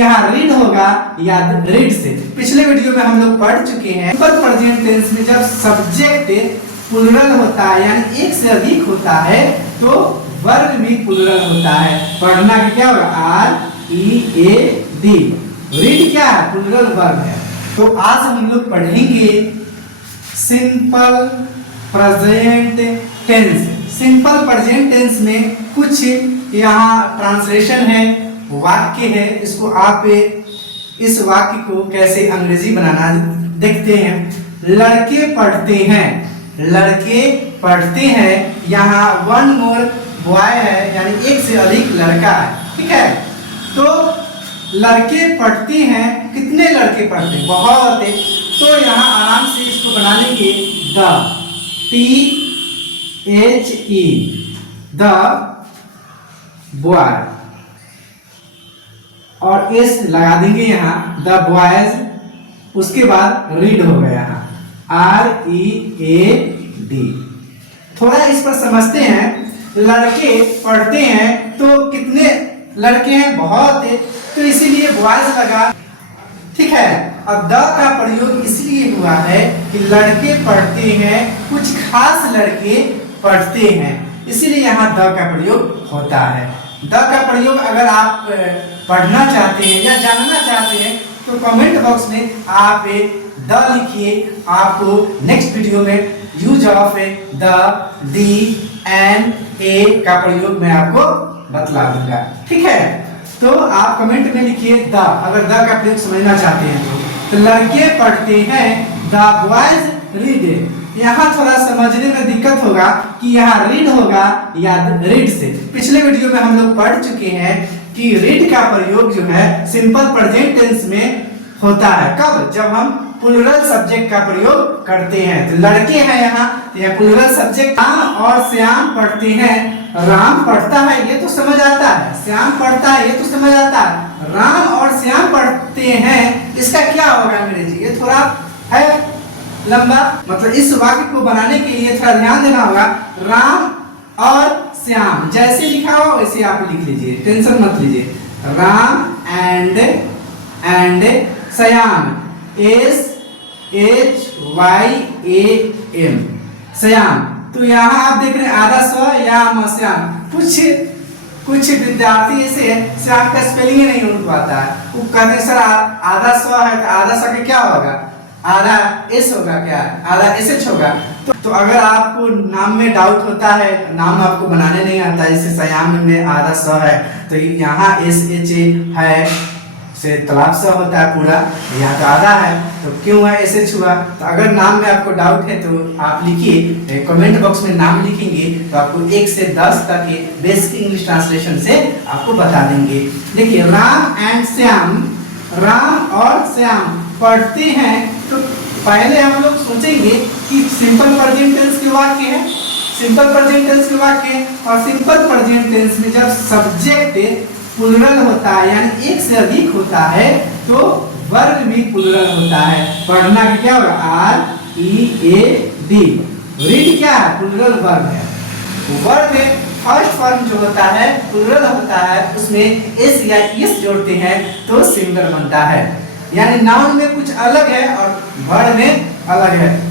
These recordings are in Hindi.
यहाँ रीड होगा या रीड से। पिछले वीडियो में हम लोग पढ़ चुके हैं सिंपल प्रेजेंट टेंस में जब सब्जेक्ट प्लुरल होता है यानी एक से अधिक होता है तो वर्ब भी प्लुरल होता है। पढ़ना क्या होगा READ। रीड क्या है? प्लुरल वर्ब है। तो आज हम लोग पढ़ेंगे simple present tense. Simple present tense में कुछ यहाँ ट्रांसलेशन है, वाक्य है। इसको आप इस वाक्य को कैसे अंग्रेजी बनाना देखते हैं। लड़के पढ़ते हैं, लड़के पढ़ते हैं। यहाँ वन मोर बॉय है यानी एक से अधिक लड़का है, ठीक है। तो लड़के पढ़ते हैं, कितने लड़के पढ़ते हैं? बहुत। तो यहाँ आराम से इसको बना लेंगे THE द बॉय और एस लगा देंगे यहाँ द बॉयज। उसके बाद रीड हो गया यहाँ READ। थोड़ा इस पर समझते हैं। लड़के पढ़ते हैं तो कितने लड़के हैं? बहुत है, तो इसीलिए बॉयज लगा, ठीक है। अब द का प्रयोग इसलिए हुआ है कि लड़के पढ़ते हैं, कुछ खास लड़के पढ़ते हैं, इसीलिए यहाँ द का प्रयोग होता है। द का प्रयोग अगर आप पढ़ना चाहते हैं या जानना चाहते हैं तो कमेंट बॉक्स में आप द लिखिए। आपको नेक्स्ट वीडियो में use of the, the and a का प्रयोग मैं आपको बतला दूंगा, ठीक है। तो आप कमेंट में लिखिए द, अगर द का प्रयोग समझना चाहते हैं तो लड़के पढ़ते हैं, द बॉयज रीड। यहाँ थोड़ा समझने में दिक्कत होगा कि यहाँ रीड होगा या रीड से। पिछले वीडियो में हम लोग पढ़ चुके हैं कि रीड का प्रयोग जो है सिंपल प्रेजेंट टेंस में होता है। कब? जब हम प्लुरल सब्जेक्ट का प्रयोग करते हैं। तो लड़के हैं यहाँ, तो यह प्लुरल सब्जेक्ट। राम और श्याम पढ़ते हैं। राम पढ़ता है ये तो समझ आता है, श्याम पढ़ता है ये तो समझ आता है। राम और श्याम पढ़ते हैं, इसका क्या होगा अंग्रेजी? ये थोड़ा है लंबा, मतलब इस वाक्य को बनाने के लिए थोड़ा ध्यान देना होगा। राम और श्याम जैसे लिखा हो वैसे आप लिख लीजिए, टेंशन मत लीजिए। Ram and Shyam SHYAM Shyam. तो यहाँ आप देख रहे हैं आधा स्व या श्याम। कुछ विद्यार्थी ऐसे श्याम का स्पेलिंग ही नहीं उनको आता है। वो कहते हैं सर आधा स्व है तो आधा स्व का क्या होगा? आधा एस होगा, क्या आधा SH होगा। तो अगर आपको नाम में डाउट होता है, नाम आपको बनाने नहीं आता, जैसे श्याम में आधा स्व है तो यहाँ SH है से तालाब सा होता है पूरा, यहाँ तो आधा है तो क्यों है SH हुआ? तो अगर नाम में आपको डाउट है तो आप लिखिए, कमेंट बॉक्स में नाम लिखेंगे तो आपको 1 से 10 तक के बेसिक इंग्लिश ट्रांसलेशन से आपको बता देंगे। देखिए राम एंड श्याम, राम और श्याम पढ़ते हैं। तो पहले हम लोग सोचेंगे कि सिंपल प्रेजेंट टेंस के वाक्य है, सिंपल प्रेजेंट टेंस के वाक्य। और सिंपल प्रेजेंट टेंस में जब सब्जेक्ट प्लुरल होता है यानी एक से अधिक होता है तो वर्ब भी प्लुरल होता है। पढ़ना क्या होगा READ। रीड क्या है? प्लुरल वर्ब है। वर्ब में फर्स्ट फॉर्म जो होता है प्लुरल होता है, उसमें एस या एस जोड़ते हैं तो सिंगुलर बनता है। यानी नाउन में कुछ अलग है और वर्ब में अलग है।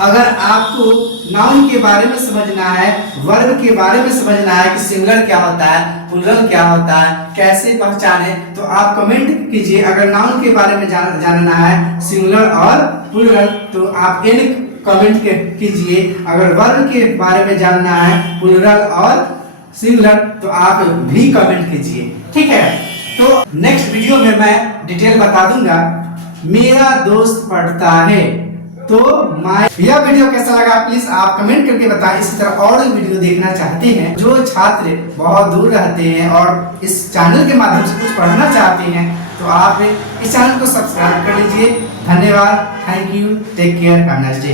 अगर आपको नाउन के बारे में समझना है, वर्ब के बारे में समझना है कि सिंगुलर क्या होता है, प्लुरल क्या होता है, कैसे पहचाने, तो आप कमेंट कीजिए। अगर नाउन के बारे में जानना है सिंगुलर और प्लुरल तो आप इन कमेंट कीजिए। अगर वर्ब के बारे में जानना है प्लुरल और सिंगुलर तो आप भी कमेंट कीजिए, ठीक है। तो नेक्स्ट वीडियो में मैं डिटेल बता दूंगा। मेरा दोस्त पढ़ता है तो यह वीडियो कैसा लगा प्लीज आप कमेंट करके बताएं। इसी तरह और वीडियो देखना चाहते हैं, जो छात्र बहुत दूर रहते हैं और इस चैनल के माध्यम से कुछ पढ़ना चाहते हैं तो आप इस चैनल को सब्सक्राइब कर लीजिए। धन्यवाद, thank you, take care, have a nice day.